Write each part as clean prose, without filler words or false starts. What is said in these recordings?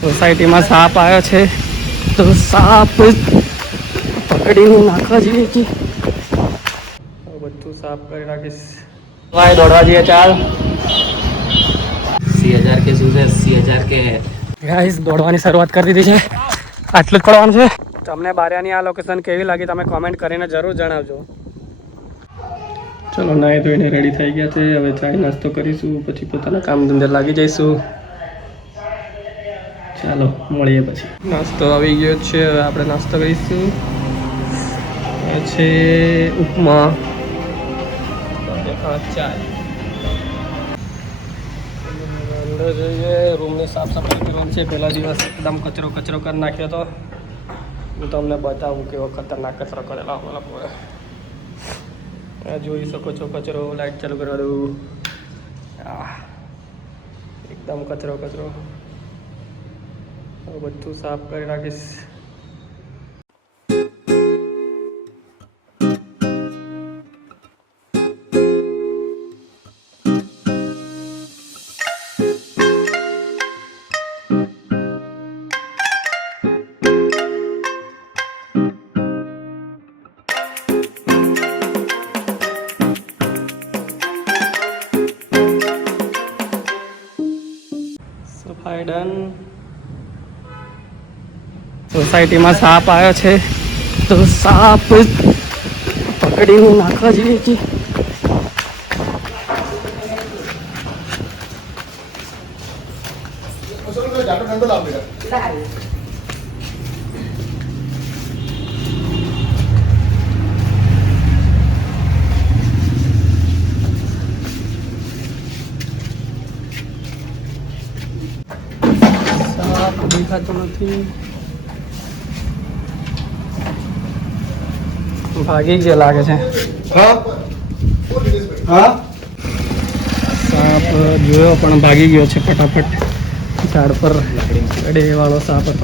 સોસાયટીમાં સાપ આવ્યો છે તો સાપ પકડીને નાખવા જઈએ છીએ. બધું સાફ કરી રાખીશ. ભાઈ દોડવા જઈએ ચાલ. 80,000 के शूज है, 80,000 के है. ગાઈસ દોડવાની શરૂઆત કરી દીધી છે. આટલું જ પડવાનું છે. તમને બારિયાની આ લોકેશન કેવી લાગી તમે કોમેન્ટ કરીને જરૂર જણાવજો. ચલો નાહી ધોઈને રેડી થઈ ગયા છે. હવે ચાય નાસ્તો કરીશું પછી પોતાના કામ ધંધે લાગી જઈશું. ચાલો મળીએ પછી. નાસ્તો આવી ગયો છે. હવે આપણે નાસ્તો કરીશું. એ છે ઉપમા ચાય. અંદર જઈએ. રૂમની સાફ સફાઈ કરવાની છે. પહેલા દિવસ એકદમ કચરો કરી નાખ્યો હતો. હું તમને બતાવું કેવો ખતરનાક કચરો કરેલા લોકોએ. જોઈ શકો છો કચરો. લાઈટ ચાલુ કરવા દઉં. એકદમ કચરો બધું સાફ કરી રાખીશ. સફાઈ ડન. સોસાયટીમાં સાપ આવ્યો છે તો સાપ પકડીને નાખવા જઈએ છીએ. દેખાતો નથી. ભાગી ગયો લાગે છે. સાપ જોયો પણ ભાગી ગયો છે ફટાફટ. ઝાડ પર ચડે વાળો સાપ હતો.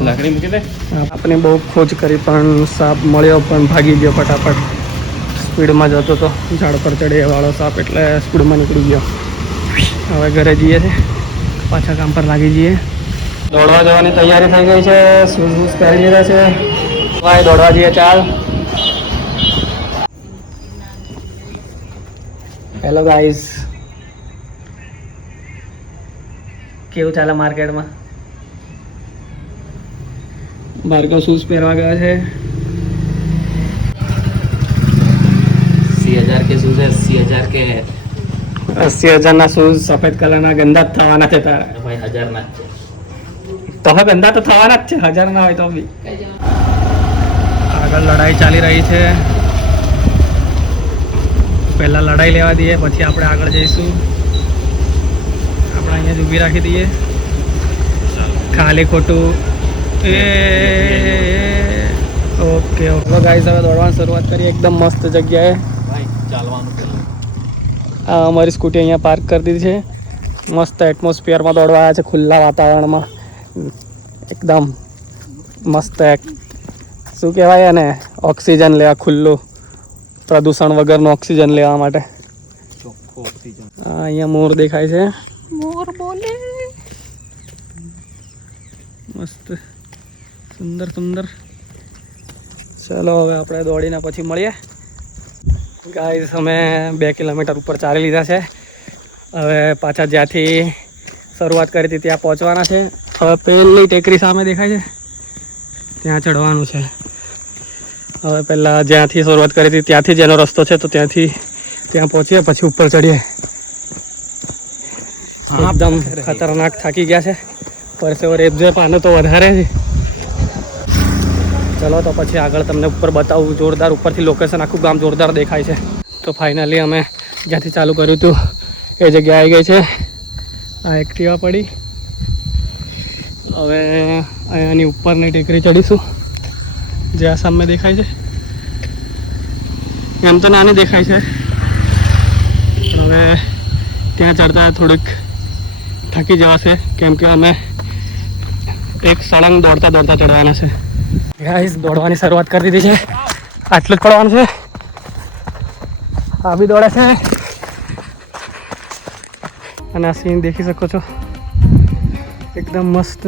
આપણે બહુ ખોજ કરી પણ સાપ મળ્યો પણ ભાગી ગયો ફટાફટ. સ્પીડમાં જતો હતો. ઝાડ પર ચડે વાળો સાપ એટલે સ્પીડમાં નીકળી ગયો. હવે ઘરે જઈએ છે. પાછા કામ પર લાગી જઈએ. દોડવા જવાની તૈયારી થઈ ગઈ છે. શૂઝ પહેરી લીધા છે. ભાઈ દોડવા જઈએ ચાલ. હેલો ગાઈસ, કેવું ચાલે માર્કેટમાં? ભાર્ગવ શૂઝ પહેરવા ગયા છે. 80,000 के शूज है, 80,000 के है. 80,000 ના શૂઝ સફેદ કલરના ગંદા જ થવાના છે તારા. भाई 1000 ना તો હવે ગંદા તો થવાના જ છે. 1000 ના હોય તો બી. આગળ લડાઈ ચાલી રહી છે. પહેલા લડાઈ લેવા દઈએ પછી આપણે આગળ જઈશું. આપણે અહીંયા જ ઊભી રાખી દઈએ. ખાલી ખોટું ઓકે ગાઈસ હવે દોડવાની શરૂઆત કરીએ. એકદમ મસ્ત જગ્યાએ. भाई ચાલવાનું પેલું. આ અમારી સ્કૂટી અહીંયા પાર્ક કરી દીધી છે. મસ્ત એટમોસ્ફિયરમાં દોડવા આવ્યા છે. ખુલ્લા વાતાવરણમાં એકદમ મસ્ત. શું કહેવાય એને? ઓક્સિજન લેવા. ખુલ્લું પ્રદૂષણ વગરનું ઓક્સિજન લેવા માટે. ચોખ્ખો ઓક્સિજન. અહીંયા મોર દેખાય છે. મોર બોલે મસ્ત સુંદર. ચલો હવે આપણે દોડીને પછી મળીએ. ગાઈસ અમે 2 કિલોમીટર ઉપર ચાલી લીધા છે. હવે પાછા જ્યાંથી શરૂઆત કરી હતી ત્યાં પહોંચવાના છે. હવે પહેલી ટેકરી સામે દેખાય છે ત્યાં ચડવાનું છે. હવે પહેલાં જ્યાંથી શરૂઆત કરી હતી ત્યાંથી જ એનો રસ્તો છે તો ત્યાં પહોંચીએ પછી ઉપર ચડીએ. એકદમ ખતરનાક થાકી ગયા છે. પરસેવો રેપઝેપ આનો તો વધારે છે. ચલો તો પછી આગળ તમને ઉપર બતાવું. જોરદાર ઉપરથી લોકેશન આખું ગામ જોરદાર દેખાય છે. તો ફાઇનલી અમે જ્યાંથી ચાલુ કર્યું હતું એ જગ્યા આવી ગઈ છે. આ એક્ટિવા પડી. હવે અહીંયાની ઉપરની ટેકરી ચડીશું જે આ સામે દેખાય છે. એમ તો નાની દેખાય છે પણ હવે ત્યાં ચડતા થોડુંક થાકી જવાશે કેમ કે અમે એક સળંગ દોડતા ચડવાના છે. ગાઈસ દોડવાની શરૂઆત કરી દીધી છે. આટલું જ પડવાનું છે. આ બી દોડે છે અને આ સીન દેખી શકો છો. એકદમ મસ્ત.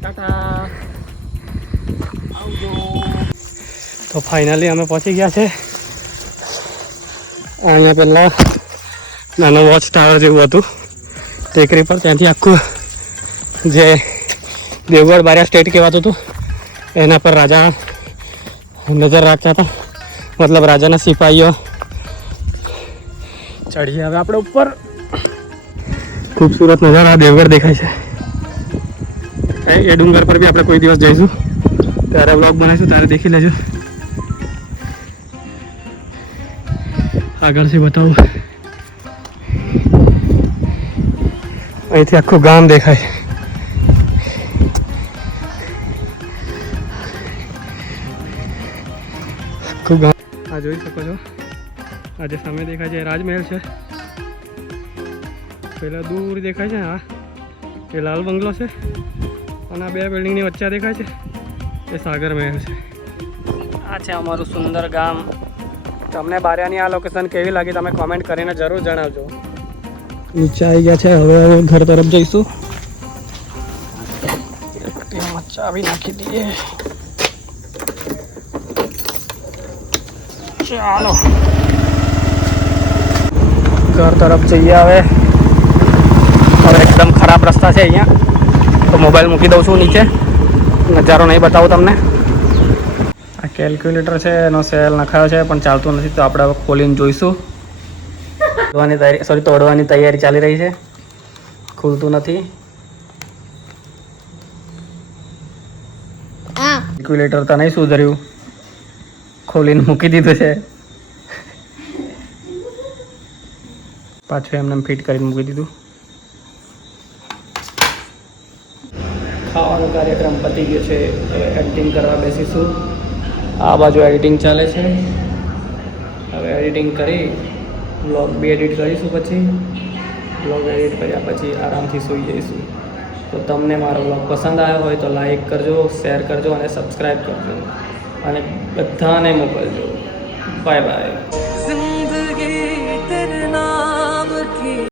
ટાટા. તો ફાઇનલી અમે પહોંચી ગયા છે. અહીંયા પહેલાં નાનો વોચ ટાવર જેવું હતું ટેકરી પર, ત્યાંથી આખું જે દેવગઢ બારિયા સ્ટેટ કહેવાતું હતું એના પર રાજા નજર રાખતા હતા, મતલબ રાજાના સિપાહીઓ. ચડીએ હવે આપણે ઉપર. ખૂબસૂરત નજારા દેવગઢ દેખાય છે. એ ડુંગર પર બી આપણે કોઈ દિવસ જઈશું ત્યારે વ્લોગ બનાવીશું, ત્યારે દેખી લેજો. આગળથી બતાવું. અહીંથી આખું ગામ દેખાય. આખું ગામ આ જોઈ શકો છો. આજે સામે દેખાય છે રાજમહેલ છે. પેલા દૂર દેખાય છે હા એ લાલ બંગલો છે, અને આ બે બિલ્ડિંગની વચ્ચે દેખાય છે એ સાગર મહેલ છે. આ છે અમારું સુંદર ગામ. તમને બારિયાની આ લોકેશન કેવી લાગી તમે કોમેન્ટ કરીને જરૂર જણાવજો. નીચે આવી ગયા છે, હવે ઘર તરફ જઈશું. ચાવી નાખી દઈએ. ચાલો ઘર તરફ જઈએ. હવે એકદમ ખરાબ રસ્તા છે અહીંયા, તો મોબાઈલ મૂકી દઉં છું નીચે, નજારો નહીં બતાવું તમને. આ કેલ્ક્યુલેટર છે, એનો સેલ નખાયો છે પણ ચાલતું નથી, તો આપણે હવે ખોલીને જોઈશું. તોડવાની તૈયારી ચાલી રહી છે, ખુલતું નથી. કેલ્ક્યુલેટર તો નહીં સુધર્યું, ખોલીને મૂકી દીધું છે. પાછું એમને ફિટ કરીને મૂકી દીધું. ખાવાનો કાર્યક્રમ પતી ગયો છે, હવે એડિટિંગ કરવા બેસીશું. આ બાજુ એડિટિંગ ચાલે છે. હવે એડિટિંગ કરી બ્લોગ બી એડિટ કરીશું, પછી બ્લોગ એડિટ કર્યા પછી આરામથી સૂઈ જઈશું. તો તમને મારો બ્લોગ પસંદ આવ્યો હોય તો લાઈક કરજો, શેર કરજો અને સબસ્ક્રાઈબ કરજો, અને બધાને મોકલજો. Bye bye.